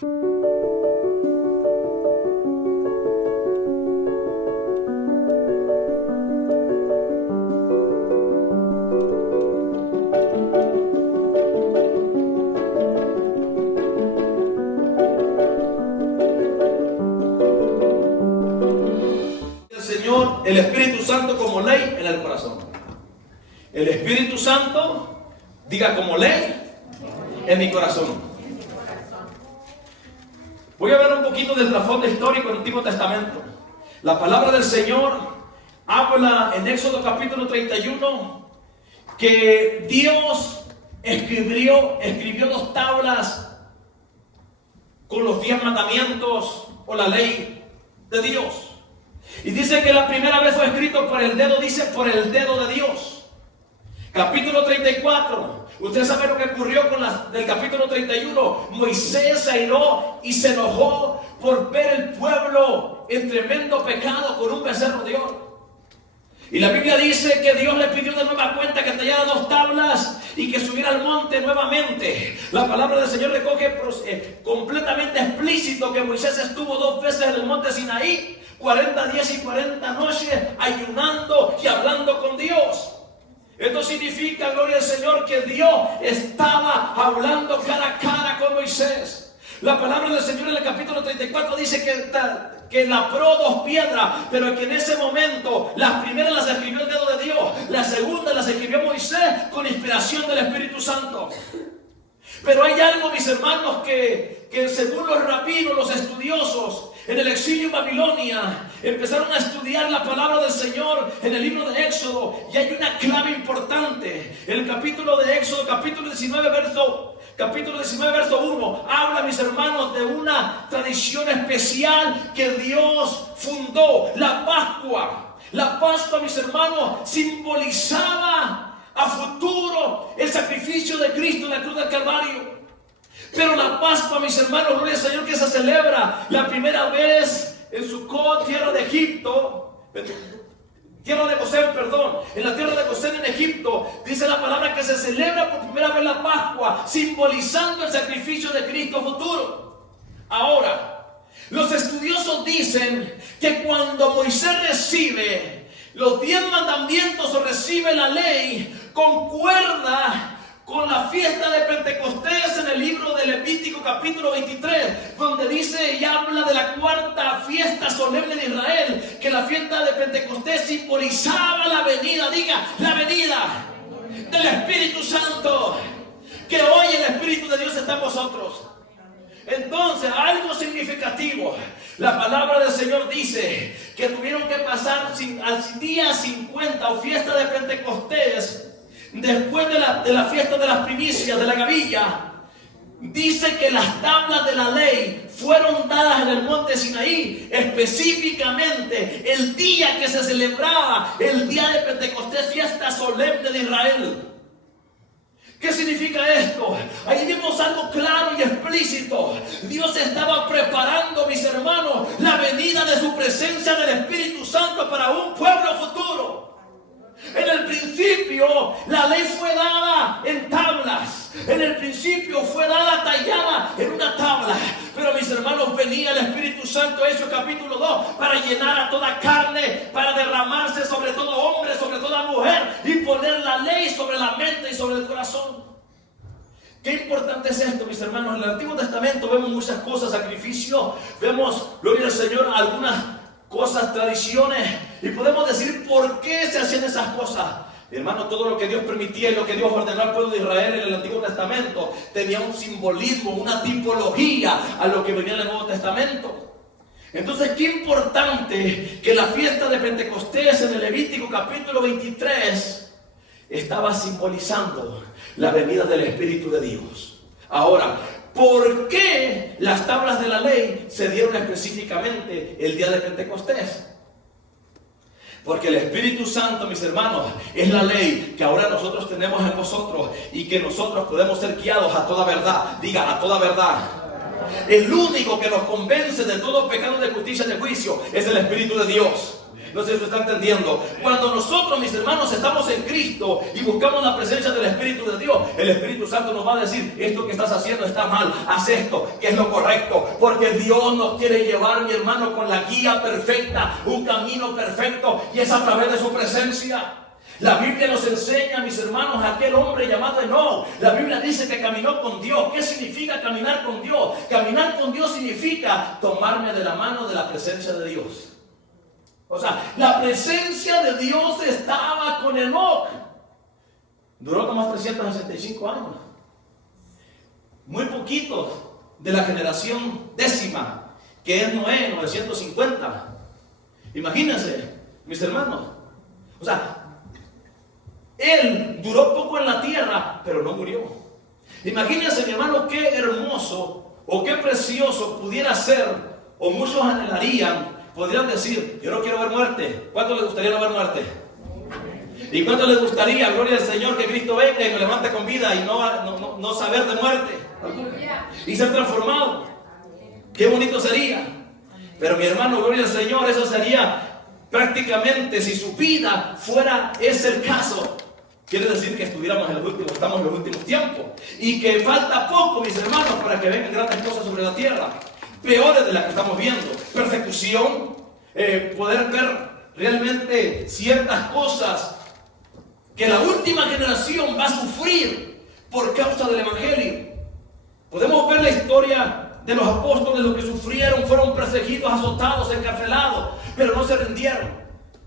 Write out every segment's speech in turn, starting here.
El Espíritu Santo como ley en el corazón. El Espíritu Santo, diga, como ley en mi corazón. Voy a ver un poquito del trasfondo histórico del Antiguo Testamento. La palabra del Señor habla en Éxodo capítulo 31 que Dios escribió 2 tablas con los 10 mandamientos o la ley de Dios. Y dice que la primera vez fue escrito por el dedo, dice por el dedo de Dios. Capítulo 34. Usted sabe lo que ocurrió con del capítulo 31. Moisés se airó y se enojó por ver el pueblo en tremendo pecado con un becerro de oro. Y la Biblia dice que Dios le pidió de nueva cuenta que tallara 2 tablas y que subiera al monte nuevamente. La palabra del Señor recoge completamente explícito que Moisés estuvo 2 veces en el monte Sinaí, 40 días y 40 noches ayunando y hablando con Dios. Esto significa, gloria al Señor, que Dios estaba hablando cara a cara con Moisés. La palabra del Señor en el capítulo 34 dice que labró 2 piedras, pero que en ese momento las primeras las escribió el dedo de Dios, la segunda las escribió Moisés con inspiración del Espíritu Santo. Pero hay algo, mis hermanos, que según los rabinos, los estudiosos, en el exilio en Babilonia, empezaron a estudiar la palabra del Señor en el libro de Éxodo. Y hay una clave importante. El capítulo de Éxodo, capítulo 19, verso 1, habla, mis hermanos, de una tradición especial que Dios fundó, la Pascua. La Pascua, mis hermanos, simbolizaba a futuro el sacrificio de Cristo en la cruz del Calvario. Pero la Pascua, mis hermanos, gloria al Señor, que se celebra la primera vez en Sucot, tierra de Egipto, tierra de Gosén, en la tierra de Gosén en Egipto, dice la palabra que se celebra por primera vez la Pascua, simbolizando el sacrificio de Cristo futuro. Ahora, los estudiosos dicen que cuando Moisés recibe los 10 mandamientos o recibe la ley, concuerda con la fiesta de Pentecostés en el libro de Levítico capítulo 23, donde dice y habla de la 4ª fiesta solemne de Israel, que la fiesta de Pentecostés simbolizaba la venida, diga, la venida del Espíritu Santo, que hoy el Espíritu de Dios está en vosotros. Entonces, algo significativo, la palabra del Señor dice que tuvieron que pasar al día 50 o fiesta de Pentecostés. Después de la fiesta de las primicias, de la gavilla, dice que las tablas de la ley fueron dadas en el monte Sinaí, específicamente el día que se celebraba el día de Pentecostés, fiesta solemne de Israel. ¿Qué significa esto? Ahí vemos algo claro y explícito. Dios estaba preparando, mis hermanos, la venida de su presencia del Espíritu Santo para un pueblo futuro. En el principio la ley fue dada en tablas. En el principio fue dada tallada en una tabla. Pero, mis hermanos, venía el Espíritu Santo, Hechos capítulo 2, para llenar a toda carne, para derramarse sobre todo hombre, sobre toda mujer, y poner la ley sobre la mente y sobre el corazón. Qué importante es esto, mis hermanos. En el Antiguo Testamento vemos muchas cosas, sacrificios, vemos, gloria al Señor, algunas cosas, tradiciones, y podemos decir por qué se hacían esas cosas. Mi hermano, todo lo que Dios permitía y lo que Dios ordenó al pueblo de Israel en el Antiguo Testamento tenía un simbolismo, una tipología a lo que venía en el Nuevo Testamento. Entonces, qué importante que la fiesta de Pentecostés en el Levítico capítulo 23 estaba simbolizando la venida del Espíritu de Dios. Ahora, ¿por qué las tablas de la ley se dieron específicamente el día de Pentecostés? Porque el Espíritu Santo, mis hermanos, es la ley que ahora nosotros tenemos en nosotros y que nosotros podemos ser guiados a toda verdad. Diga, a toda verdad. El único que nos convence de todo pecado, de justicia y de juicio es el Espíritu de Dios. No sé si usted está entendiendo. Cuando nosotros, mis hermanos, estamos en Cristo y buscamos la presencia del Espíritu de Dios, el Espíritu Santo nos va a decir: esto que estás haciendo está mal, haz esto, que es lo correcto. Porque Dios nos quiere llevar, mi hermano, con la guía perfecta, un camino perfecto, y es a través de su presencia. La Biblia nos enseña, mis hermanos, a aquel hombre llamado Enoc. La Biblia dice que caminó con Dios. ¿Qué significa caminar con Dios? Caminar con Dios significa tomarme de la mano de la presencia de Dios. O sea, la presencia de Dios estaba con Enoc. Duró como 365 años. Muy poquitos de la generación décima, que es Noé, 950. Imagínense, mis hermanos. O sea, él duró poco en la tierra, pero no murió. Imagínense, mi hermano, qué hermoso o qué precioso pudiera ser, o muchos anhelarían, podrían decir: yo no quiero ver muerte. ¿Cuánto les gustaría no ver muerte? ¿Y cuánto les gustaría, gloria al Señor, que Cristo venga y nos levante con vida y no saber de muerte y ser transformado? Qué bonito sería. Pero mi hermano, gloria al Señor, eso sería prácticamente, si su vida fuera ese el caso, quiere decir que estamos en los últimos tiempos, y que falta poco, mis hermanos, para que vengan grandes cosas sobre la tierra, peores de las que estamos viendo. Persecución, poder ver realmente ciertas cosas que la última generación va a sufrir por causa del Evangelio. Podemos ver la historia de los apóstoles, lo que sufrieron, fueron perseguidos, azotados, encarcelados, pero no se rindieron.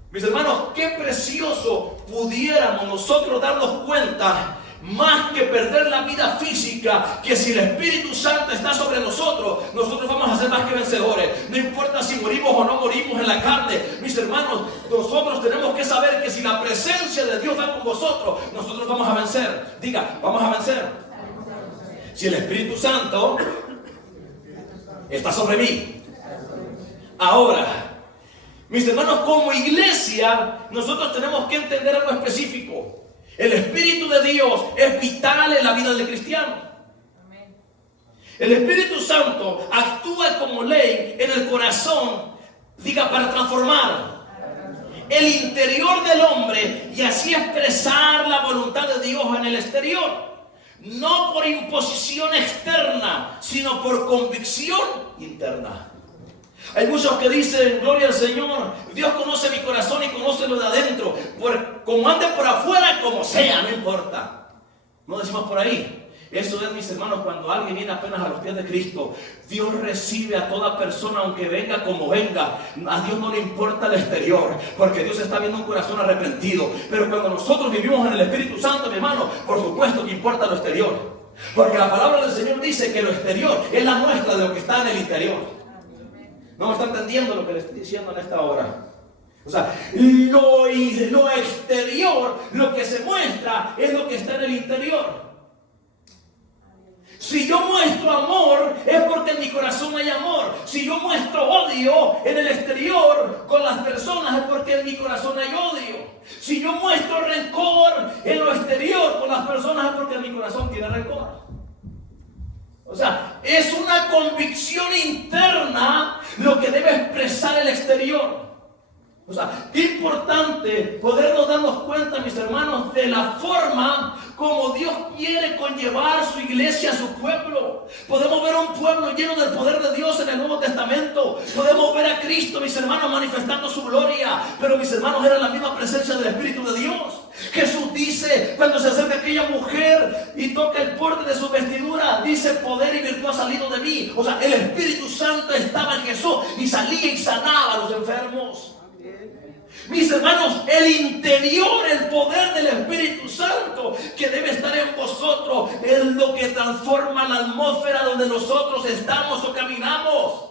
Mis hermanos, qué precioso pudiéramos nosotros darnos cuenta, más que perder la vida física, que si el Espíritu Santo está sobre nosotros, nosotros vamos a ser más que vencedores. No importa si morimos o no morimos en la carne, mis hermanos, nosotros tenemos que saber que si la presencia de Dios va con vosotros, nosotros vamos a vencer. Diga, vamos a vencer. Si el Espíritu Santo está sobre mí. Ahora, mis hermanos, como iglesia, nosotros tenemos que entender algo específico. El Espíritu de Dios es vital en la vida del cristiano. El Espíritu Santo actúa como ley en el corazón, diga, para transformar el interior del hombre y así expresar la voluntad de Dios en el exterior. No por imposición externa, sino por convicción interna. Hay muchos que dicen: gloria al Señor, Dios conoce mi corazón y conoce lo de adentro. Como ande por afuera, como sea, no importa. No decimos por ahí. Eso es, mis hermanos, cuando alguien viene apenas a los pies de Cristo. Dios recibe a toda persona, aunque venga como venga. A Dios no le importa el exterior, porque Dios está viendo un corazón arrepentido. Pero cuando nosotros vivimos en el Espíritu Santo, mi hermano, por supuesto que importa lo exterior. Porque la palabra del Señor dice que lo exterior es la muestra de lo que está en el interior. ¿No me está entendiendo lo que le estoy diciendo en esta hora? O sea, lo exterior, lo que se muestra, es lo que está en el interior. Si yo muestro amor, es porque en mi corazón hay amor. Si yo muestro odio en el exterior con las personas, es porque en mi corazón hay odio. Si yo muestro rencor en lo exterior con las personas, es porque en mi corazón tiene rencor. O sea, es una convicción interna lo que debe expresar el exterior. O sea, qué importante podernos darnos cuenta, mis hermanos, de la forma como Dios quiere conllevar su iglesia, su pueblo. Podemos ver un pueblo lleno del poder de Dios en el Nuevo Testamento. Podemos ver a Cristo, mis hermanos, manifestando su gloria. Pero, mis hermanos, era la misma presencia del Espíritu de Dios. Jesús dice, cuando se acerca aquella mujer y toca el borde de su vestidura, dice: poder y virtud ha salido de mí. O sea, el Espíritu Santo estaba en Jesús y salía y sanaba a los enfermos. Mis hermanos, el interior, el poder del Espíritu Santo que debe estar en vosotros es lo que transforma la atmósfera donde nosotros estamos o caminamos.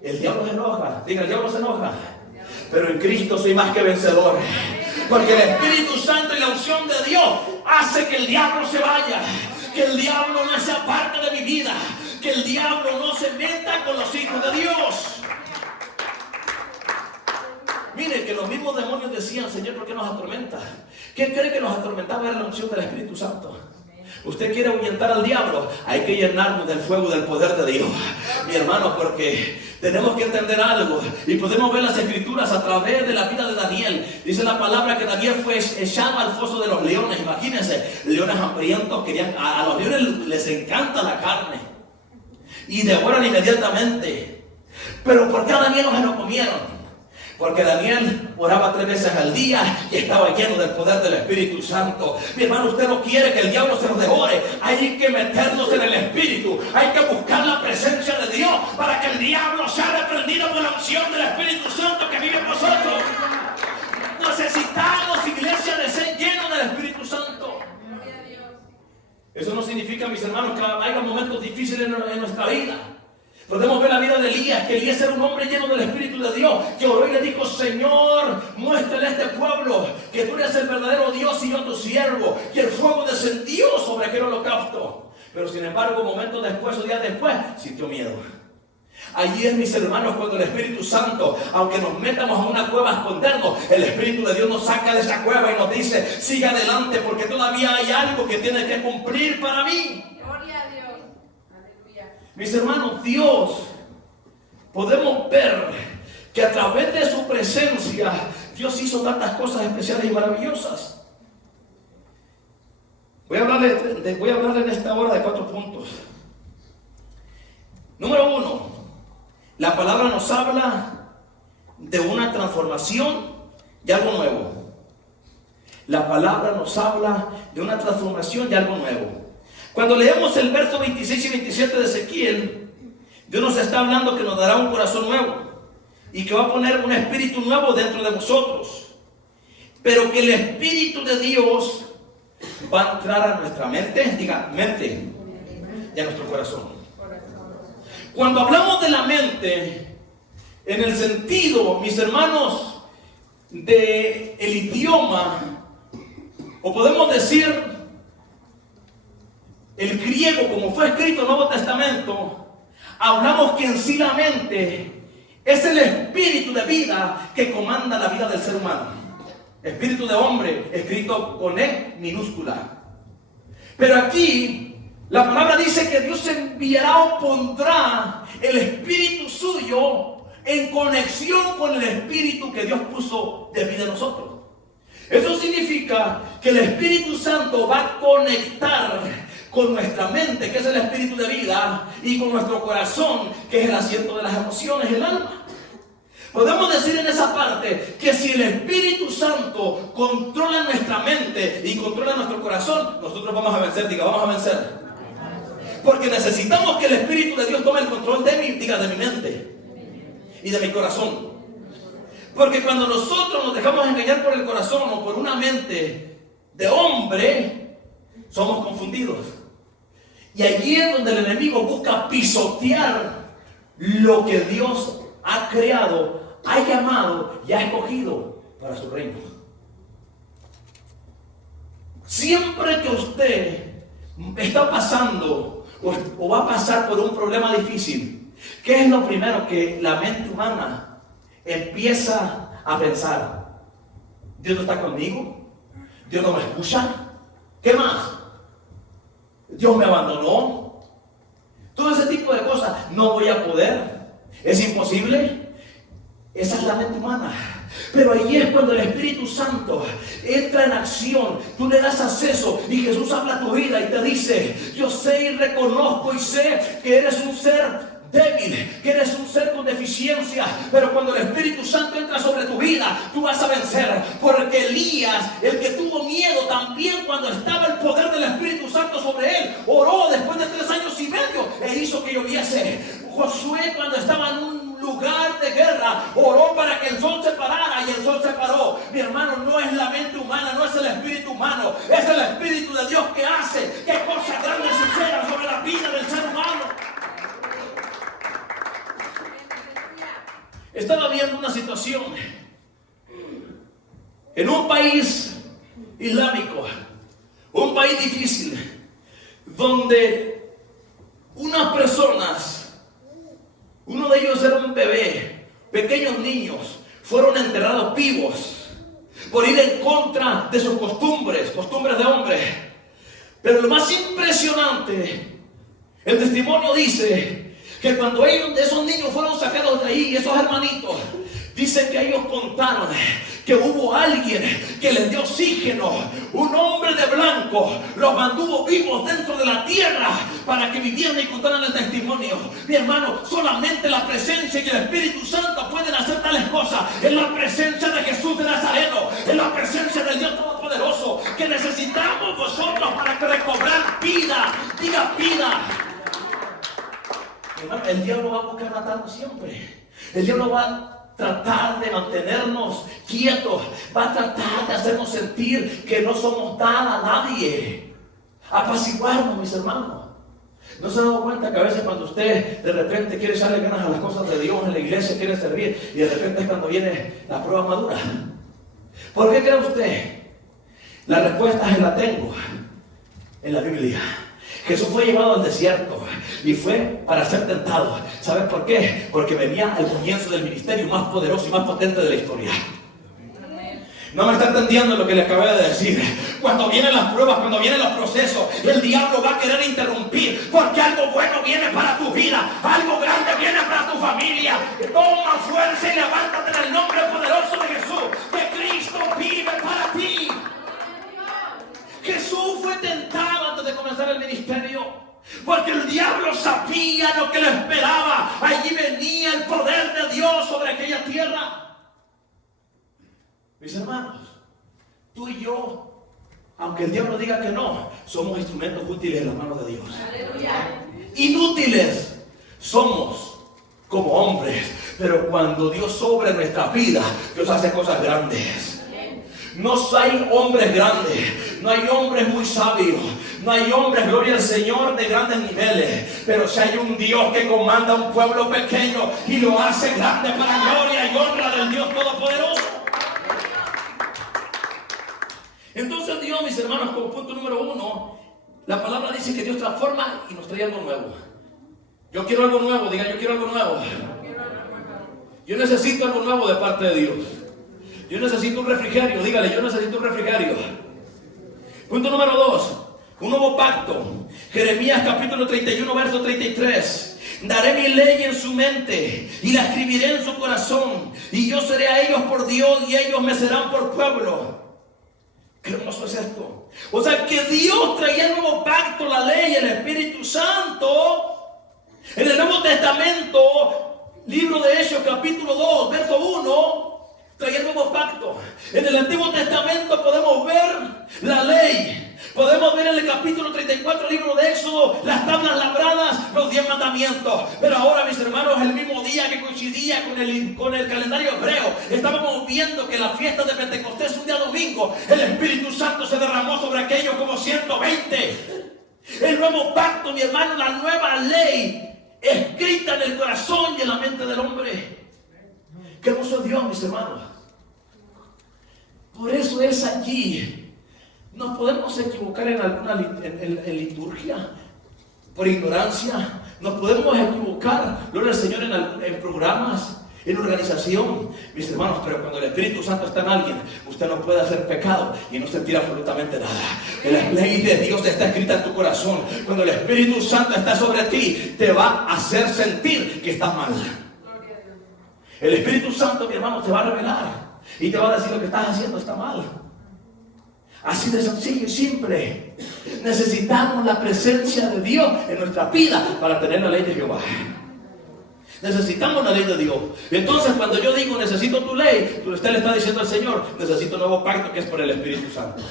El diablo se enoja, diga, el diablo se enoja, pero en Cristo soy más que vencedor, porque el Espíritu Santo y la unción de Dios hace que el diablo se vaya, que el diablo no sea parte de mi vida, que el diablo no se meta con los hijos de Dios. Mire que los mismos demonios decían: Señor, ¿por qué nos atormenta? ¿Qué cree que nos atormentaba? Era la unción del Espíritu Santo. Usted quiere ahuyentar al diablo, hay que llenarnos del fuego del poder de Dios, mi hermano, porque tenemos que entender algo y podemos ver las escrituras a través de la vida de Daniel. Dice la palabra que Daniel fue echado al foso de los leones. Imagínense, leones hambrientos, a los leones les encanta la carne y devoran inmediatamente. Pero ¿por qué a Daniel no se lo comieron? Porque Daniel oraba 3 veces al día y estaba lleno del poder del Espíritu Santo. Mi hermano, usted no quiere que el diablo se nos devore. Hay que meternos en el Espíritu. Hay que buscar la presencia de Dios para que el diablo sea reprendido por la unción del Espíritu Santo que vive en nosotros. Necesitamos, iglesia, de ser llenos del Espíritu Santo. Eso no significa, mis hermanos, que haya momentos difíciles en nuestra vida. Podemos ver la vida de Elías, que Elías era un hombre lleno del Espíritu de Dios, que oró y le dijo: Señor, muéstrale a este pueblo que tú eres el verdadero Dios y yo tu siervo. Y el fuego descendió sobre aquel holocausto. Pero sin embargo, momentos después o días después, sintió miedo. Allí es, mis hermanos, cuando el Espíritu Santo, aunque nos metamos a una cueva a escondernos, el Espíritu de Dios nos saca de esa cueva y nos dice: siga adelante, porque todavía hay algo que tiene que cumplir para mí. Mis hermanos, Dios, podemos ver que a través de su presencia Dios hizo tantas cosas especiales y maravillosas. Voy a hablarle en esta hora de 4 puntos. Número 1, la palabra nos habla de una transformación y algo nuevo. La palabra nos habla de una transformación y algo nuevo. Cuando leemos el verso 26 y 27 de Ezequiel, Dios nos está hablando que nos dará un corazón nuevo y que va a poner un espíritu nuevo dentro de nosotros, pero que el Espíritu de Dios va a entrar a nuestra mente, diga mente, y a nuestro corazón. Cuando hablamos de la mente, en el sentido, mis hermanos, de el idioma, o podemos decir el griego, como fue escrito en el Nuevo Testamento, hablamos que en sí la mente es el espíritu de vida que comanda la vida del ser humano. Espíritu de hombre, escrito con E minúscula. Pero aquí la palabra dice que Dios enviará o pondrá el espíritu suyo en conexión con el espíritu que Dios puso de vida en nosotros. Eso significa que el Espíritu Santo va a conectar con nuestra mente, que es el espíritu de vida, y con nuestro corazón, que es el asiento de las emociones, el alma. Podemos decir en esa parte que si el Espíritu Santo controla nuestra mente y controla nuestro corazón, nosotros vamos a vencer, diga, vamos a vencer. Porque necesitamos que el Espíritu de Dios tome el control de mi mente y de mi corazón. Porque cuando nosotros nos dejamos engañar por el corazón o por una mente de hombre, somos confundidos. Y allí es donde el enemigo busca pisotear lo que Dios ha creado, ha llamado y ha escogido para su reino. Siempre que usted está pasando o va a pasar por un problema difícil, ¿qué es lo primero que la mente humana empieza a pensar? ¿Dios no está conmigo? ¿Dios no me escucha? ¿Qué más? ¿Dios me abandonó? Todo ese tipo de cosas. No voy a poder. ¿Es imposible? Esa es la mente humana. Pero ahí es cuando el Espíritu Santo entra en acción. Tú le das acceso y Jesús habla a tu vida y te dice: yo sé y reconozco y sé que eres un ser débil, que eres un ser con deficiencia, pero cuando el Espíritu Santo entra sobre tu vida, tú vas a vencer. Porque Elías, el que tuvo miedo también cuando estaba el poder del Espíritu Santo sobre él, oró después de 3 años y medio e hizo que lloviese. Josué, cuando estaba en un lugar de guerra, oró para que el sol se parara y el sol se paró. Mi hermano, no es la mente humana, no es el espíritu humano, es el Espíritu de Dios que hace que cosas grandes sucedan sobre la vida del ser humano. Estaba viendo una situación en un país islámico, un país difícil, donde unas personas, uno de ellos era un bebé, pequeños niños, fueron enterrados vivos por ir en contra de sus costumbres de hombre. Pero lo más impresionante, el testimonio dice que cuando esos niños fueron sacados de ahí, esos hermanitos, dicen que ellos contaron que hubo alguien que les dio oxígeno, un hombre de blanco, los mantuvo vivos dentro de la tierra para que vivieran y contaran el testimonio. Mi hermano, solamente la presencia y el Espíritu Santo pueden hacer tales cosas. En la presencia de Jesús de Nazareno, en la presencia del Dios Todopoderoso, que necesitamos vosotros para que recobrar vida. Diga vida. Mi hermano, el diablo va a buscar matarnos siempre. El diablo va a tratar de mantenernos quietos, va a tratar de hacernos sentir que no somos nada a nadie, apaciguarnos, mis hermanos. ¿No se ha dado cuenta que a veces cuando usted de repente quiere echarle ganas a las cosas de Dios en la iglesia, quiere servir, y de repente es cuando viene la prueba madura? ¿Por qué cree usted? La respuesta se la tengo en la Biblia. Jesús fue llevado al desierto y fue para ser tentado. ¿Sabes por qué? Porque venía al comienzo del ministerio más poderoso y más potente de la historia. No me está entendiendo lo que le acabé de decir. Cuando vienen las pruebas, cuando vienen los procesos, el diablo va a querer interrumpir, porque algo bueno viene para tu vida, algo grande viene para tu familia. Toma fuerza y levántate en el nombre poderoso de Jesús, que Cristo vive para ti. Jesús fue tentado antes de comenzar el ministerio, porque el diablo sabía lo que le esperaba. Allí venía el poder de Dios sobre aquella tierra. Mis hermanos, tú y yo, aunque el diablo diga que no, somos instrumentos útiles en las manos de Dios. Aleluya. Inútiles somos como hombres, pero cuando Dios obra en nuestras vidas, Dios hace cosas grandes. No hay hombres grandes, no hay hombres muy sabios, no hay hombres, gloria al Señor, de grandes niveles, pero si hay un Dios que comanda a un pueblo pequeño y lo hace grande para gloria y honra del Dios Todopoderoso. Entonces Dios, mis hermanos, como punto número 1, la palabra dice que Dios transforma y nos trae algo nuevo. Yo quiero algo nuevo, diga, yo quiero algo nuevo. Yo necesito algo nuevo de parte de Dios. Yo necesito un refrigerio, dígale, yo necesito un refrigerio. Punto número 2, un nuevo pacto. Jeremías capítulo 31, verso 33. Daré mi ley en su mente y la escribiré en su corazón, y yo seré a ellos por Dios y ellos me serán por pueblo. Qué hermoso es esto. O sea que Dios traía el nuevo pacto, la ley, el Espíritu Santo. En el Nuevo Testamento, libro de Hechos capítulo 2, verso 1, traía el nuevo pacto. En el Antiguo Testamento podemos ver la ley. Podemos ver en el capítulo 34, libro de Éxodo, las tablas labradas, los 10 mandamientos. Pero ahora, mis hermanos, el mismo día que coincidía con el calendario hebreo, estábamos viendo que la fiesta de Pentecostés, un día domingo, el Espíritu Santo se derramó sobre aquellos como 120. El nuevo pacto, mi hermano, la nueva ley, escrita en el corazón y en la mente del hombre. Qué hermoso es Dios, mis hermanos. Por eso es allí. Nos podemos equivocar en alguna en liturgia por ignorancia. Nos podemos equivocar, gloria al Señor, en programas, en organización, mis hermanos. Pero cuando el Espíritu Santo está en alguien, usted no puede hacer pecado y no sentir absolutamente nada. La ley de Dios está escrita en tu corazón. Cuando el Espíritu Santo está sobre ti, te va a hacer sentir que estás mal. El Espíritu Santo, mi hermano, te va a revelar y te va a decir lo que estás haciendo está mal. Así de sencillo y simple. Necesitamos la presencia de Dios en nuestra vida para tener la ley de Jehová. Necesitamos la ley de Dios. Entonces, cuando yo digo necesito tu ley, usted le está diciendo al Señor, necesito un nuevo pacto que es por el Espíritu Santo.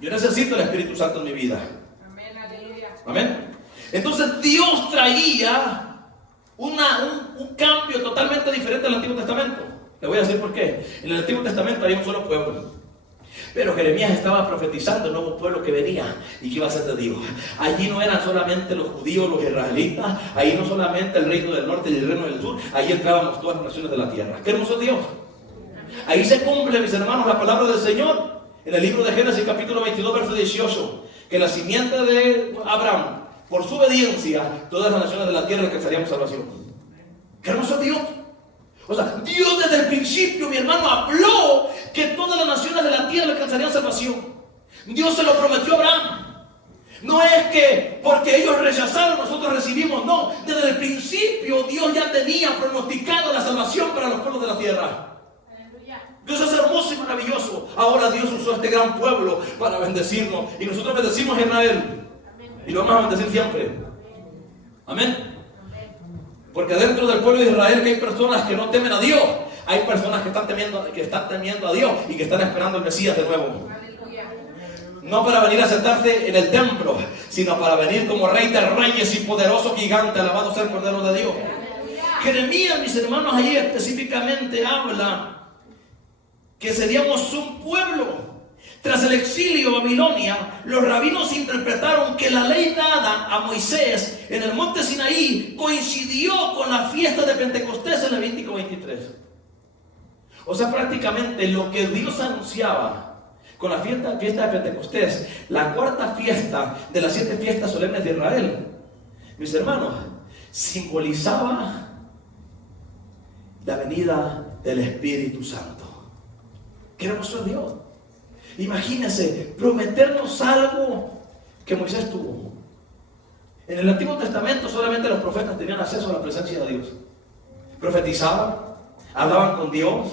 Yo necesito el Espíritu Santo en mi vida. Amén, aleluya. Amén. Entonces, Dios traía un cambio totalmente diferente al Antiguo Testamento. Le voy a decir por qué. En el Antiguo Testamento había un solo pueblo, pero Jeremías estaba profetizando el nuevo pueblo que venía y que iba a ser de Dios. Allí no eran solamente los judíos, los israelitas, ahí no solamente el reino del norte y el reino del sur, ahí entrábamos todas las naciones de la tierra. ¡Qué hermoso es Dios! Ahí se cumple, mis hermanos, la palabra del Señor en el libro de Génesis capítulo 22, verso 18, que la simiente de Abraham, por su obediencia, todas las naciones de la tierra alcanzarían salvación. ¡Qué hermoso es Dios! O sea, Dios desde el principio, mi hermano, habló que todas las naciones de la tierra alcanzarían salvación. Dios se lo prometió a Abraham. No es que porque ellos rechazaron nosotros recibimos, no. Desde el principio Dios ya tenía pronosticado la salvación para los pueblos de la tierra. Dios es hermoso y maravilloso. Ahora Dios usó este gran pueblo para bendecirnos. Y nosotros bendecimos a Israel. Y lo vamos a bendecir siempre. Amén. Porque dentro del pueblo de Israel que hay personas que no temen a Dios. Hay personas que están temiendo a Dios y que están esperando el Mesías de nuevo. No para venir a sentarse en el templo, sino para venir como rey de reyes y poderoso gigante. Alabado sea el Cordero de Dios. Jeremías, mis hermanos, ahí específicamente habla que seríamos un pueblo. Tras el exilio a Babilonia, los rabinos interpretaron que la ley dada a Moisés en el monte Sinaí coincidió con la fiesta de Pentecostés en Levítico 23. O sea, prácticamente lo que Dios anunciaba con la fiesta de Pentecostés, la cuarta fiesta de las 7 fiestas solemnes de Israel, mis hermanos, simbolizaba la venida del Espíritu Santo. Qué hermoso es Dios. Imagínense, prometernos algo que Moisés tuvo. En el Antiguo Testamento solamente los profetas tenían acceso a la presencia de Dios. Profetizaban, hablaban con Dios.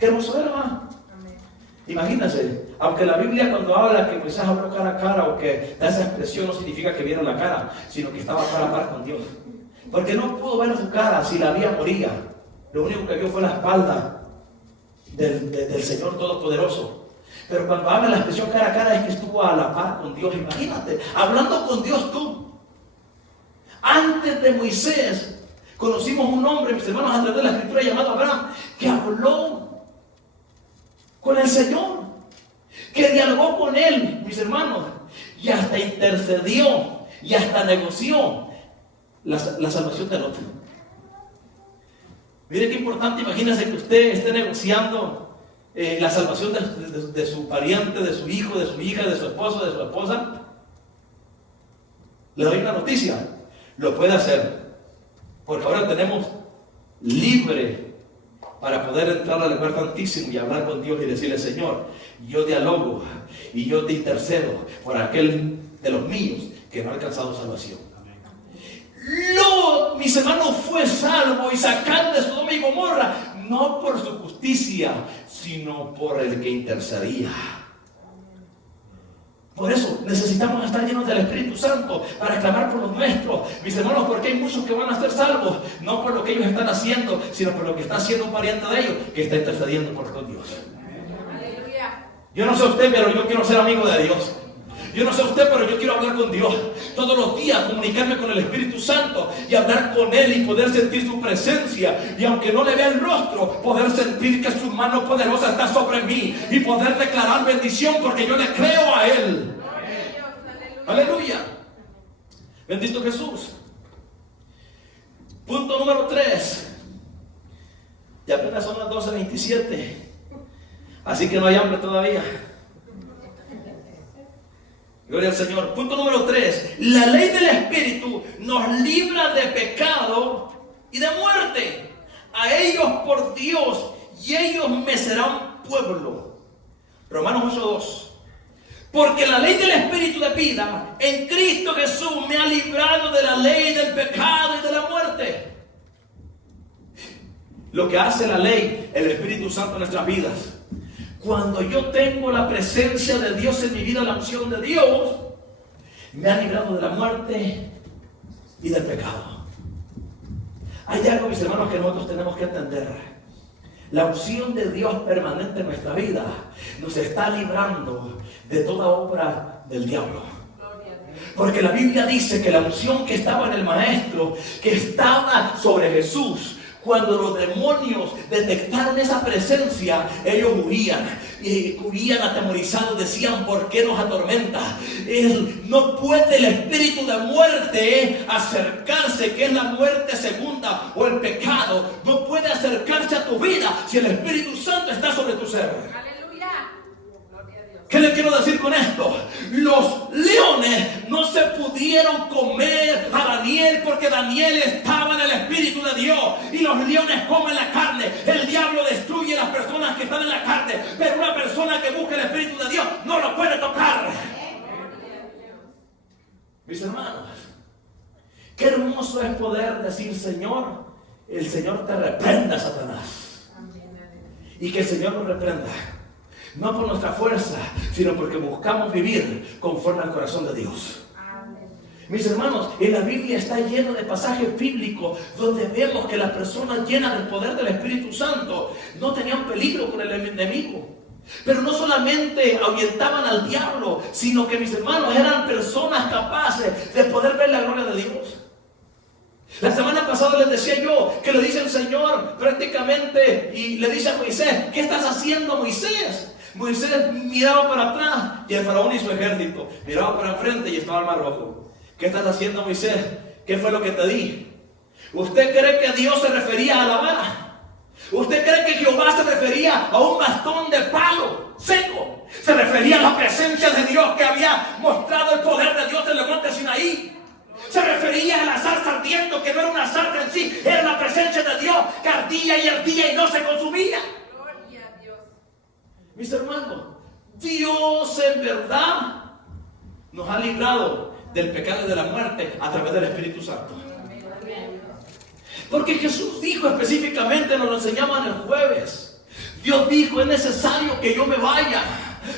Qué hermoso era. Imagínense, aunque la Biblia cuando habla que Moisés habló cara a cara o que da esa expresión no significa que viera la cara, sino que estaba cara a cara con Dios. Porque no pudo ver su cara si la había moría. Lo único que vio fue la espalda del Señor Todopoderoso. Pero cuando habla la expresión cara a cara es que estuvo a la par con Dios. Imagínate, hablando con Dios tú. Antes de Moisés conocimos un hombre, mis hermanos, a través de la Escritura llamado Abraham, que habló con el Señor, que dialogó con él, mis hermanos, y hasta intercedió y hasta negoció la salvación del otro. Mire qué importante. Imagínese que usted esté negociando la salvación de su pariente, de su hijo, de su hija, de su esposo, de su esposa. Le doy una noticia: lo puede hacer, porque ahora tenemos libre para poder entrar al lugar santísimo y hablar con Dios y decirle: Señor, yo dialogo y yo te intercedo por aquel de los míos que no ha alcanzado salvación. Lot, mis hermanos, fue salvo y sacado de Sodoma y Gomorra, no por su justicia, sino por el que intercedía. Por eso necesitamos estar llenos del Espíritu Santo para clamar por los nuestros, mis hermanos, porque hay muchos que van a ser salvos, no por lo que ellos están haciendo, sino por lo que está haciendo un pariente de ellos, que está intercediendo por Dios. Yo no sé usted, pero yo quiero ser amigo de Dios. Yo no sé usted, pero yo quiero hablar con Dios todos los días, comunicarme con el Espíritu Santo y hablar con Él y poder sentir su presencia. Y aunque no le vea el rostro, poder sentir que su mano poderosa está sobre mí y poder declarar bendición porque yo le creo a Él. Aleluya. Bendito Jesús. Punto número 3. Ya apenas son las 12:27. Así que no hay hambre todavía. Gloria al Señor. Punto número 3. La ley del Espíritu nos libra de pecado y de muerte. A ellos por Dios, y ellos me serán pueblo. Romanos 8:2. Porque la ley del Espíritu de vida en Cristo Jesús me ha librado de la ley del pecado y de la muerte. Lo que hace la ley, el Espíritu Santo en nuestras vidas. Cuando yo tengo la presencia de Dios en mi vida, la unción de Dios, me ha librado de la muerte y del pecado. Hay algo, mis hermanos, que nosotros tenemos que entender. La unción de Dios permanente en nuestra vida nos está librando de toda obra del diablo. Porque la Biblia dice que la unción que estaba en el Maestro, que estaba sobre Jesús, cuando los demonios detectaron esa presencia, ellos huían atemorizados, decían: ¿por qué nos atormenta? No puede el espíritu de muerte acercarse, que es la muerte segunda o el pecado, no puede acercarse a tu vida si el Espíritu Santo está sobre tu ser. ¿Qué le quiero decir con esto? Los leones no se pudieron comer a Daniel porque Daniel estaba en el Espíritu de Dios. Y los leones comen la carne. El diablo destruye a las personas que están en la carne. Pero una persona que busca el Espíritu de Dios no lo puede tocar. Mis hermanos, qué hermoso es poder decir: Señor, el Señor te reprenda, Satanás. Y que el Señor nos reprenda, no por nuestra fuerza, sino porque buscamos vivir conforme al corazón de Dios. Mis hermanos, en la Biblia está lleno de pasajes bíblicos donde vemos que las personas llenas del poder del Espíritu Santo no tenían peligro con el enemigo. Pero no solamente ahuyentaban al diablo, sino que, mis hermanos, eran personas capaces de poder ver la gloria de Dios. La semana pasada les decía yo que le dice el Señor prácticamente, y le dice a Moisés: ¿qué estás haciendo, Moisés? Moisés miraba para atrás y el faraón y su ejército. Miraba para enfrente y estaba el mar rojo. ¿Qué estás haciendo, Moisés? ¿Qué fue lo que te di? ¿Usted cree que Dios se refería a la vara? ¿Usted cree que Jehová se refería a un bastón de palo seco? Se refería a la presencia de Dios que había mostrado el poder de Dios en el monte Sinaí. Se refería a la zarza ardiendo, que no era una zarza en sí, era la presencia de Dios que ardía y no se consumía. Gloria a Dios. Mis hermanos, Dios en verdad nos ha librado del pecado y de la muerte a través del Espíritu Santo. Porque Jesús dijo específicamente, nos lo enseñaban el jueves, Dios dijo: es necesario que yo me vaya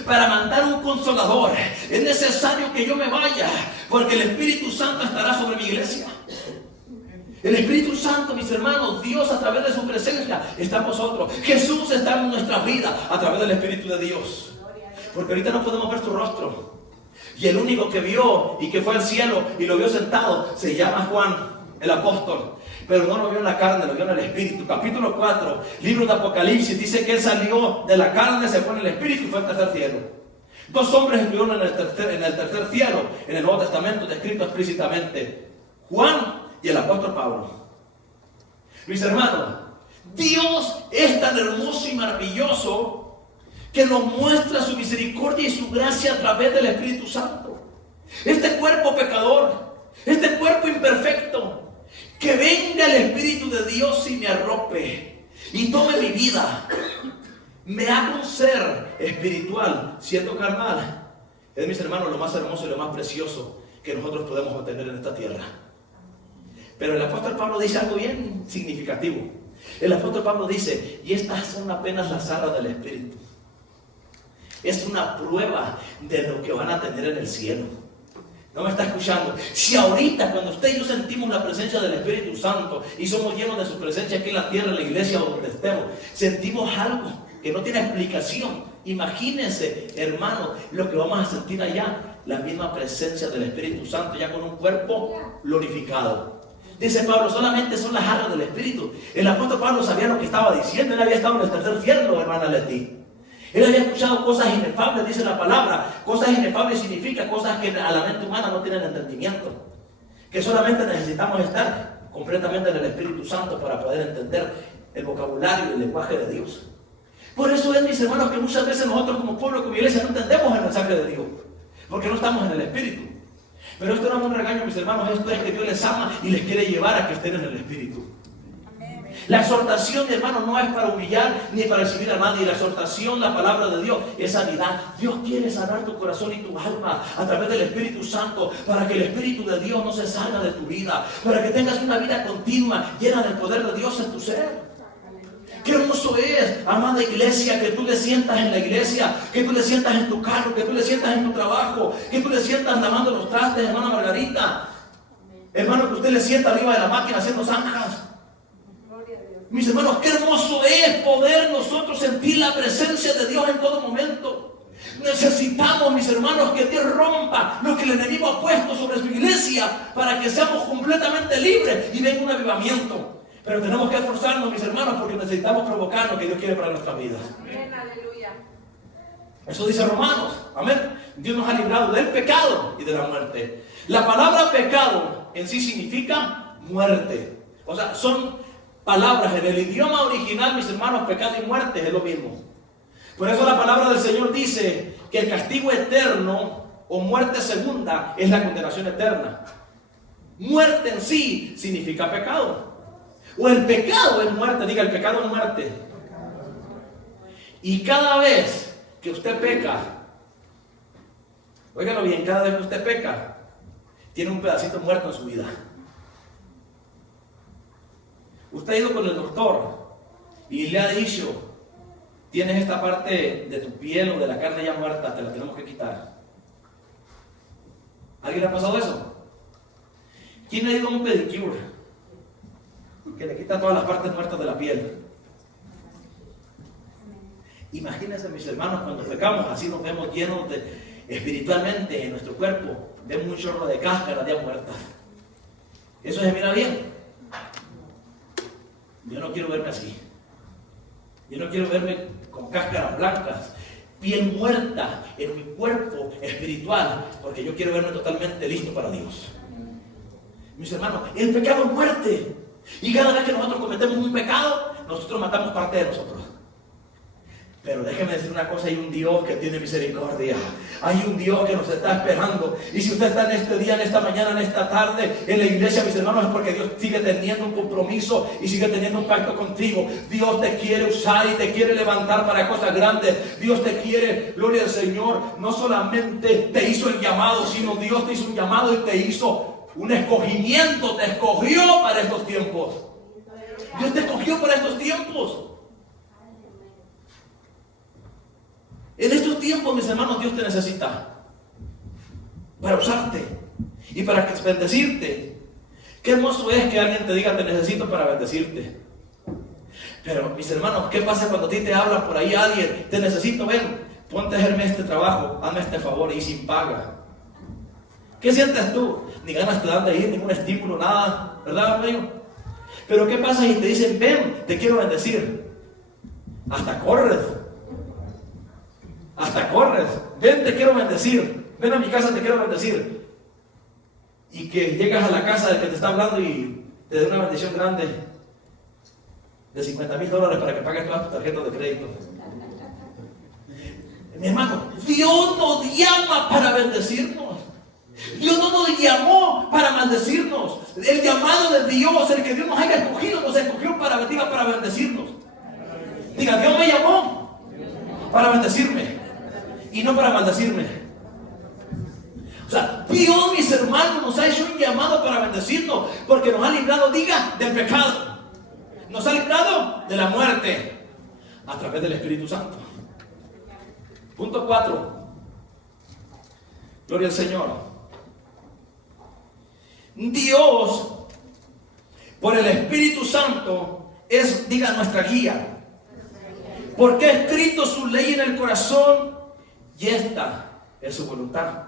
para mandar un consolador. Es necesario que yo me vaya porque el Espíritu Santo estará sobre mi iglesia. El Espíritu Santo, mis hermanos, Dios a través de su presencia está en vosotros. Jesús está en nuestra vida a través del Espíritu de Dios. Porque ahorita no podemos ver su rostro. Y el único que vio y que fue al cielo y lo vio sentado se llama Juan, el apóstol. Pero no lo vio en la carne, lo vio en el Espíritu. Capítulo 4, libro de Apocalipsis, dice que él salió de la carne, se fue en el Espíritu y fue al tercer cielo. Dos hombres estuvieron en el tercer cielo, en el Nuevo Testamento, descrito explícitamente: Juan y el apóstol Pablo. Mis hermanos, Dios es tan hermoso y maravilloso que nos muestra su misericordia y su gracia a través del Espíritu Santo. Este cuerpo pecador, este cuerpo imperfecto, que venga el Espíritu de Dios y me arrope y tome mi vida, me haga un ser espiritual siendo carnal. Es, mis hermanos, lo más hermoso y lo más precioso que nosotros podemos obtener en esta tierra. Pero el apóstol Pablo dice algo bien significativo. El apóstol Pablo dice: y estas son apenas las alas del Espíritu. Es una prueba de lo que van a tener en el cielo. ¿No me está escuchando? Si ahorita, cuando usted y yo sentimos la presencia del Espíritu Santo y somos llenos de su presencia aquí en la tierra, en la iglesia o donde estemos, sentimos algo que no tiene explicación. Imagínense, hermano, lo que vamos a sentir allá: la misma presencia del Espíritu Santo, ya con un cuerpo glorificado. Dice Pablo: solamente son las alas del Espíritu. El apóstol Pablo sabía lo que estaba diciendo. Él había estado en el tercer cielo, hermana Leti. Él había escuchado cosas inefables, dice la palabra. Cosas inefables significa cosas que a la mente humana no tienen entendimiento. Que solamente necesitamos estar completamente en el Espíritu Santo para poder entender el vocabulario y el lenguaje de Dios. Por eso es, mis hermanos, que muchas veces nosotros como pueblo, como iglesia, no entendemos el mensaje de Dios. Porque no estamos en el Espíritu. Pero esto no es un regaño, mis hermanos. Esto es que Dios les ama y les quiere llevar a que estén en el Espíritu. La exhortación, hermano, no es para humillar ni para recibir a nadie. La exhortación, la palabra de Dios, es sanidad. Dios quiere sanar tu corazón y tu alma a través del Espíritu Santo, para que el Espíritu de Dios no se salga de tu vida, para que tengas una vida continua llena del poder de Dios en tu ser. Qué hermoso es, amada iglesia, que tú le sientas en la iglesia, que tú le sientas en tu carro, que tú le sientas en tu trabajo, que tú le sientas lavando los trastes, hermana Margarita. Hermano, que usted le sienta arriba de la máquina haciendo zanjas. Mis hermanos, qué hermoso es poder nosotros sentir la presencia de Dios en todo momento. Necesitamos, mis hermanos, que Dios rompa lo que el enemigo ha puesto sobre su iglesia para que seamos completamente libres y venga un avivamiento. Pero tenemos que esforzarnos, mis hermanos, porque necesitamos provocar lo que Dios quiere para nuestras vidas. Amén, aleluya. Eso dice Romanos. Amén. Dios nos ha librado del pecado y de la muerte. La palabra pecado en sí significa muerte. O sea, son palabras en el idioma original, mis hermanos. Pecado y muerte es lo mismo. Por eso la palabra del Señor dice que el castigo eterno o muerte segunda es la condenación eterna. Muerte en sí significa pecado. O el pecado es muerte. Diga, el pecado es muerte. Y cada vez que usted peca, óigalo bien, cada vez que usted peca, tiene un pedacito muerto en su vida. Usted ha ido con el doctor y le ha dicho: tienes esta parte de tu piel o de la carne ya muerta, te la tenemos que quitar. ¿Alguien le ha pasado eso? ¿Quién ha ido a un pedicure que le quita todas las partes muertas de la piel? Imagínense, mis hermanos, cuando pecamos, así nos vemos llenos de, espiritualmente en nuestro cuerpo, vemos un chorro de cáscaras ya muertas. ¿Eso se mira bien? Yo no quiero verme así. Yo no quiero verme con cáscaras blancas, piel muerta en mi cuerpo espiritual, porque yo quiero verme totalmente listo para Dios. Mis hermanos, el pecado es muerte. Y cada vez que nosotros cometemos un pecado, nosotros matamos parte de nosotros. Pero déjeme decir una cosa: hay un Dios que tiene misericordia. Hay un Dios que nos está esperando. Y si usted está en este día, en esta mañana, en esta tarde, en la iglesia, mis hermanos, es porque Dios sigue teniendo un compromiso y sigue teniendo un pacto contigo. Dios te quiere usar y te quiere levantar para cosas grandes. Dios te quiere, gloria al Señor. No solamente te hizo el llamado, sino Dios te hizo un llamado y te hizo un escogimiento. Te escogió para estos tiempos. Dios te escogió para estos tiempos. En estos tiempos, mis hermanos, Dios te necesita para usarte y para bendecirte. Qué hermoso es que alguien te diga: te necesito para bendecirte. Pero, mis hermanos, ¿qué pasa cuando a ti te hablan por ahí alguien? Te necesito, ven, ponte a hacerme este trabajo, hazme este favor, y sin paga. ¿Qué sientes tú? Ni ganas te dan de ir, ningún estímulo, nada, ¿verdad, amigo? Pero ¿qué pasa si te dicen: ven, te quiero bendecir? Hasta corres. Hasta corres. Ven, te quiero bendecir. Ven a mi casa, te quiero bendecir. Y que llegas a la casa del que te está hablando y te dé una bendición grande de $50,000 para que pagues todas tus tarjetas de crédito. Mi hermano, Dios nos llama para bendecirnos. Dios no nos llamó para maldecirnos. El llamado de Dios, el que Dios nos haya escogido, nos escogió para bendecirnos. Diga: Dios me llamó para bendecirme y no para maldecirme. O sea, Dios, mis hermanos, nos ha hecho un llamado para bendecirnos, porque nos ha librado, diga, del pecado. Nos ha librado de la muerte a través del Espíritu Santo. Punto 4. Gloria al Señor. Dios, por el Espíritu Santo, es, diga, nuestra guía. Porque ha escrito su ley en el corazón, y esta es su voluntad.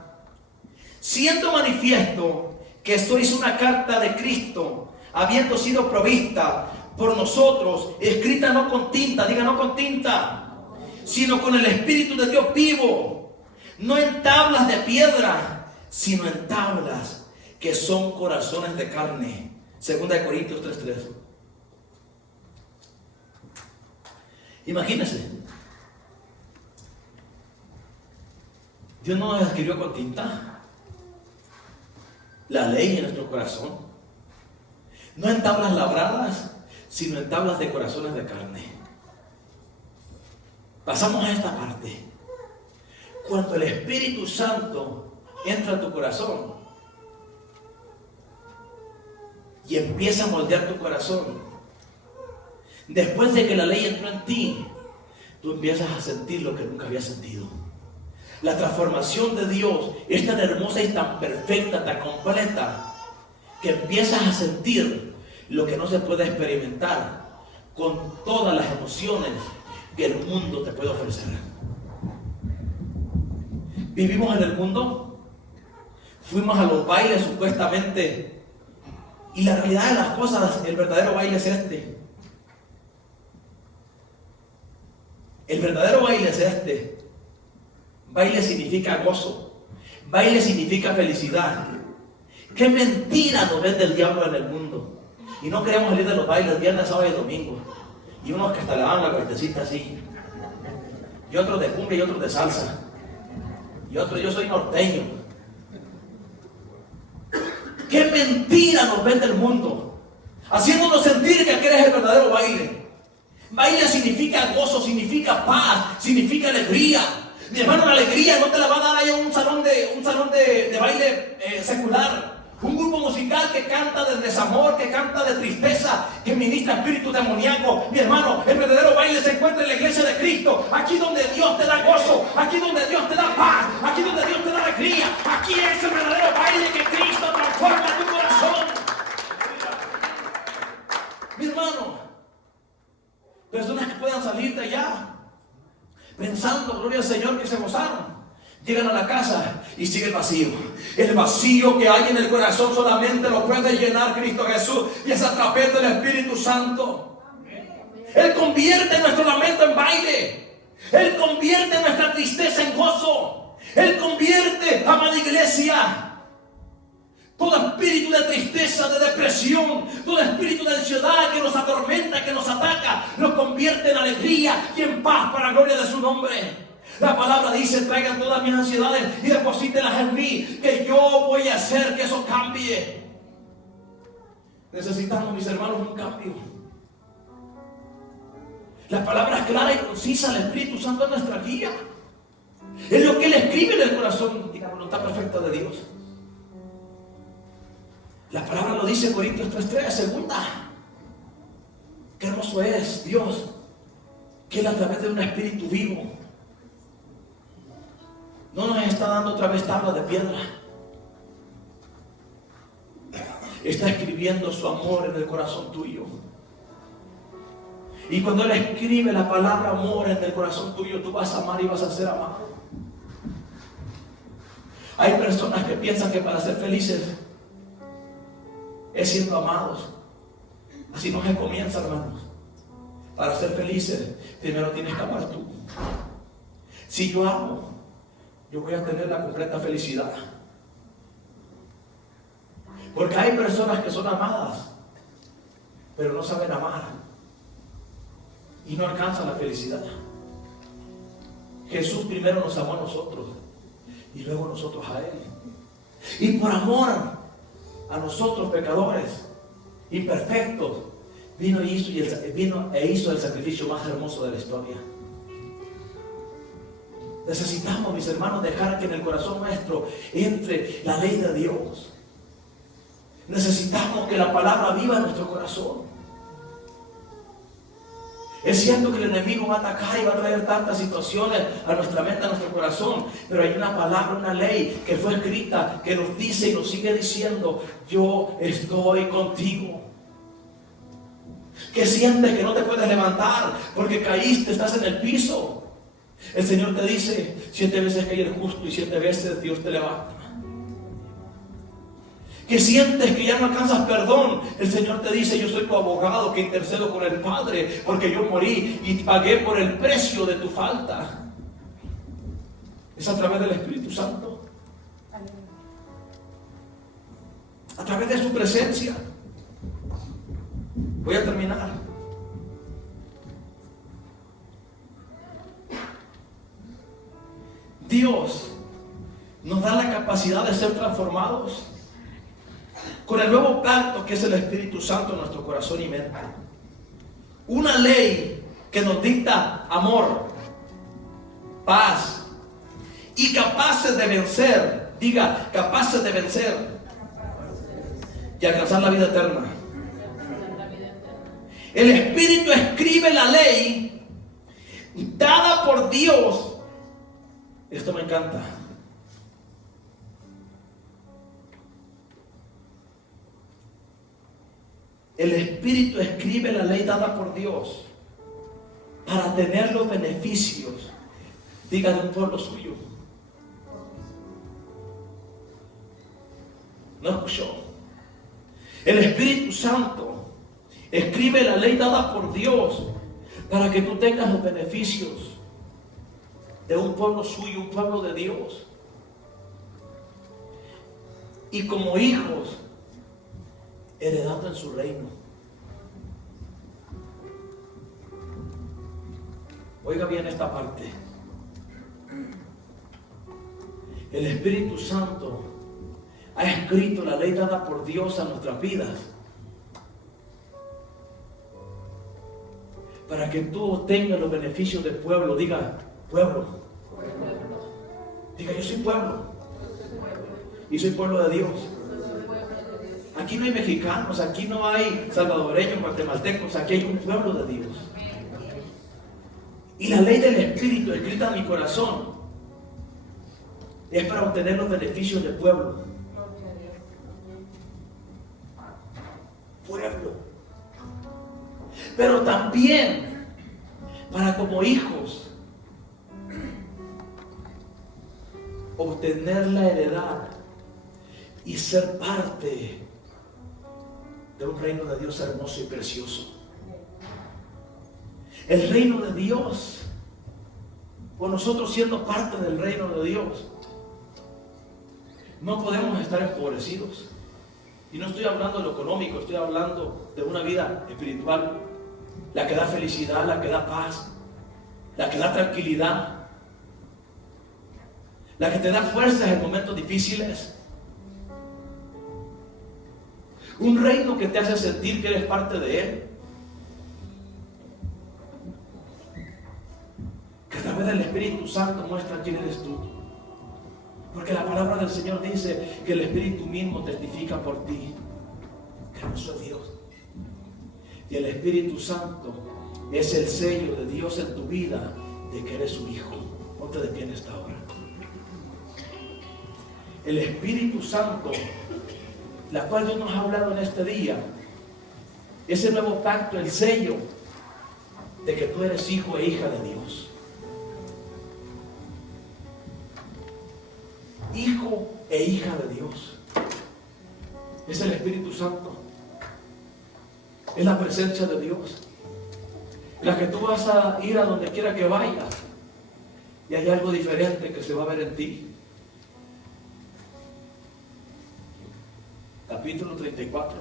Siendo manifiesto que sois una carta de Cristo, habiendo sido provista por nosotros, escrita no con tinta, diga, no con tinta, sino con el Espíritu de Dios vivo, no en tablas de piedra, sino en tablas que son corazones de carne. 2 Corintios 3:3. Imagínense, Dios no nos escribió con tinta la ley en nuestro corazón, no en tablas labradas, sino en tablas de corazones de carne. Pasamos a esta parte. Cuando el Espíritu Santo entra a tu corazón y empieza a moldear tu corazón, después de que la ley entró en ti, tú empiezas a sentir lo que nunca habías sentido. La transformación de Dios es tan hermosa y tan perfecta, tan completa, que empiezas a sentir lo que no se puede experimentar con todas las emociones que el mundo te puede ofrecer. Vivimos en el mundo, fuimos a los bailes supuestamente, y la realidad de las cosas, el verdadero baile es este. El verdadero baile es este. Baile significa gozo. Baile significa felicidad. Qué mentira nos vende el diablo en el mundo. Y no queremos salir de los bailes viernes, sábado y domingo. Y unos que hasta le dan la cuertecita así. Y otros de cumbia y otros de salsa. Y otros, yo soy norteño. Qué mentira nos vende el mundo, haciéndonos sentir que aquel es el verdadero baile. Baile significa gozo, significa paz, significa alegría. Mi hermano, la alegría no te la va a dar ahí un salón de baile secular. Un grupo musical que canta de desamor, que canta de tristeza, que ministra espíritu demoníaco. Mi hermano, el verdadero baile se encuentra en la iglesia de Cristo. Aquí donde Dios te da gozo, aquí donde Dios te da paz, aquí donde Dios te da alegría. Aquí es el verdadero baile que Cristo transforma tu corazón. Mi hermano, personas que puedan salir de allá pensando, gloria al Señor, que se gozaron. Llegan a la casa y sigue el vacío. El vacío que hay en el corazón solamente lo puede llenar Cristo Jesús, y es a través del Espíritu Santo. Él convierte nuestro lamento en baile. Él convierte nuestra tristeza en gozo. Él convierte, amada iglesia, todo espíritu de tristeza, de depresión, todo espíritu de ansiedad que nos atormenta, que nos ataca, lo convierte en alegría y en paz para la gloria de su nombre. La palabra dice: traigan todas mis ansiedades y deposítenlas en mí, que yo voy a hacer que eso cambie. Necesitamos, mis hermanos, un cambio. La palabra es clara y concisa. El Espíritu Santo es nuestra guía. Es lo que Él escribe en el corazón y la voluntad perfecta de Dios. La palabra lo dice en Corintios 3:3, segunda. Qué hermoso es Dios, que Él a través de un espíritu vivo no nos está dando otra vez tabla de piedra. Está escribiendo su amor en el corazón tuyo. Y cuando Él escribe la palabra amor en el corazón tuyo, tú vas a amar y vas a ser amado. Hay personas que piensan que para ser felices es siendo amados. Así no se comienza, hermanos. Para ser felices, primero tienes que amar tú. Si yo amo, yo voy a tener la completa felicidad. Porque hay personas que son amadas, pero no saben amar y no alcanzan la felicidad. Jesús primero nos amó a nosotros y luego nosotros a Él. Y por amor a nosotros, pecadores, imperfectos, vino e hizo el sacrificio más hermoso de la historia. Necesitamos, mis hermanos, dejar que en el corazón nuestro entre la ley de Dios. Necesitamos que la palabra viva en nuestro corazón. Es cierto que el enemigo va a atacar y va a traer tantas situaciones a nuestra mente, a nuestro corazón, pero hay una palabra, una ley que fue escrita, que nos dice y nos sigue diciendo: yo estoy contigo. Que sientes que no te puedes levantar porque caíste, estás en el piso. El Señor te dice: 7 veces cae el justo y 7 veces Dios te levanta. Que sientes que ya no alcanzas perdón, el Señor te dice: yo soy tu abogado que intercedo con el Padre, porque yo morí y pagué por el precio de tu falta. Es a través del Espíritu Santo, a través de su presencia. Voy a terminar. Dios nos da la capacidad de ser transformados con el nuevo pacto que es el Espíritu Santo en nuestro corazón y mente. Una ley que nos dicta amor, paz y capaces de vencer. Diga, capaces de vencer y alcanzar la vida eterna. El Espíritu escribe la ley dada por Dios. Esto me encanta. El Espíritu escribe la ley dada por Dios para tener los beneficios, diga, de un pueblo suyo. ¿No escuchó? El Espíritu Santo escribe la ley dada por Dios para que tú tengas los beneficios de un pueblo suyo, un pueblo de Dios. Y como hijos, heredando en su reino. Oiga bien esta parte. El Espíritu Santo ha escrito la ley dada por Dios a nuestras vidas para que tú obtengas los beneficios del pueblo. Diga, pueblo. Diga, yo soy pueblo. Y soy pueblo de Dios. Aquí no hay mexicanos, aquí no hay salvadoreños, guatemaltecos, aquí hay un pueblo de Dios. Y la ley del Espíritu escrita en mi corazón es para obtener los beneficios del pueblo. Pueblo. Pero también para como hijos obtener la heredad y ser parte de un reino de Dios hermoso y precioso. El reino de Dios, o nosotros siendo parte del reino de Dios, no podemos estar empobrecidos. Y no estoy hablando de lo económico, estoy hablando de una vida espiritual, la que da felicidad, la que da paz, la que da tranquilidad, la que te da fuerzas en momentos difíciles. Un reino que te hace sentir que eres parte de él. Que a través del Espíritu Santo muestra quién eres tú. Porque la palabra del Señor dice que el Espíritu mismo testifica por ti que no soy Dios. Y el Espíritu Santo es el sello de Dios en tu vida de que eres su hijo. Ponte de pie en esta hora. El Espíritu Santo, la cual Dios nos ha hablado en este día, ese nuevo pacto, el sello de que tú eres hijo e hija de Dios. Hijo e hija de Dios. Es el Espíritu Santo. Es la presencia de Dios. La que tú vas a ir a donde quiera que vayas y hay algo diferente que se va a ver en ti. Capítulo 34,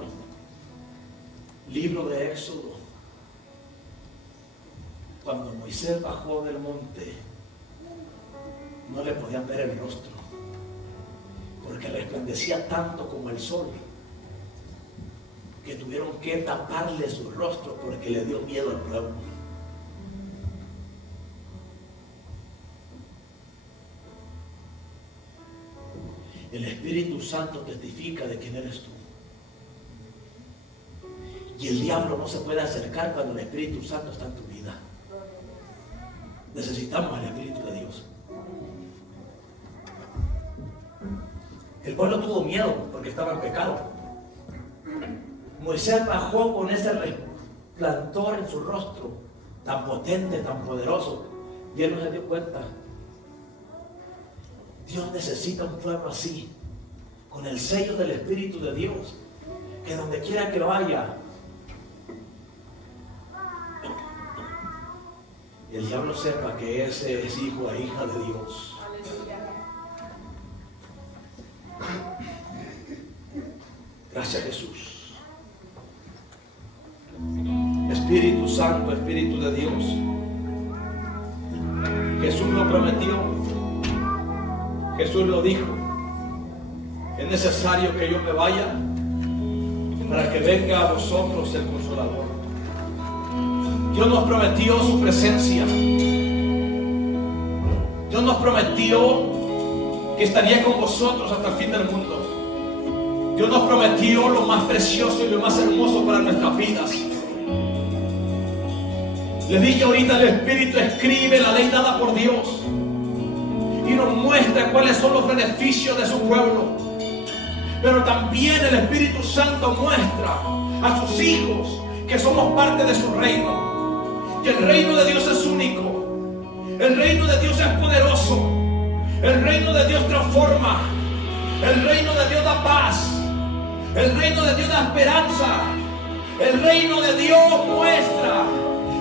libro de Éxodo. Cuando Moisés bajó del monte, no le podían ver el rostro, porque resplandecía tanto como el sol, que tuvieron que taparle su rostro porque le dio miedo al pueblo. El Espíritu Santo testifica de quién eres tú. Y el diablo no se puede acercar cuando el Espíritu Santo está en tu vida. Necesitamos al Espíritu de Dios. El pueblo tuvo miedo porque estaba en pecado. Moisés bajó con ese resplandor en su rostro, tan potente, tan poderoso, y él no se dio cuenta. Dios necesita un pueblo así, con el sello del Espíritu de Dios, que donde quiera que vaya, el diablo sepa que ese es hijo e hija de Dios. Gracias, Jesús. Espíritu Santo, Espíritu de Dios. Jesús lo prometió. Jesús lo dijo. Es necesario que yo me vaya para que venga a vosotros el Consolador. Dios nos prometió su presencia. Dios nos prometió que estaría con vosotros hasta el fin del mundo. Dios nos prometió lo más precioso y lo más hermoso para nuestras vidas. Les dije ahorita, el Espíritu escribe la ley dada por Dios y nos muestra cuáles son los beneficios de su pueblo. Pero también el Espíritu Santo muestra a sus hijos que somos parte de su reino. Y el reino de Dios es único. El reino de Dios es poderoso. El reino de Dios transforma. El reino de Dios da paz. El reino de Dios da esperanza. El reino de Dios muestra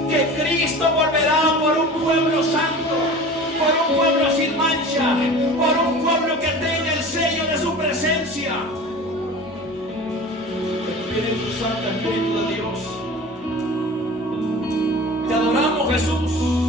que Cristo volverá por un pueblo santo, por un pueblo sin mancha, por un pueblo que tenga el sello de su presencia. Espíritu Santo, Espíritu de Dios, te adoramos, Jesús.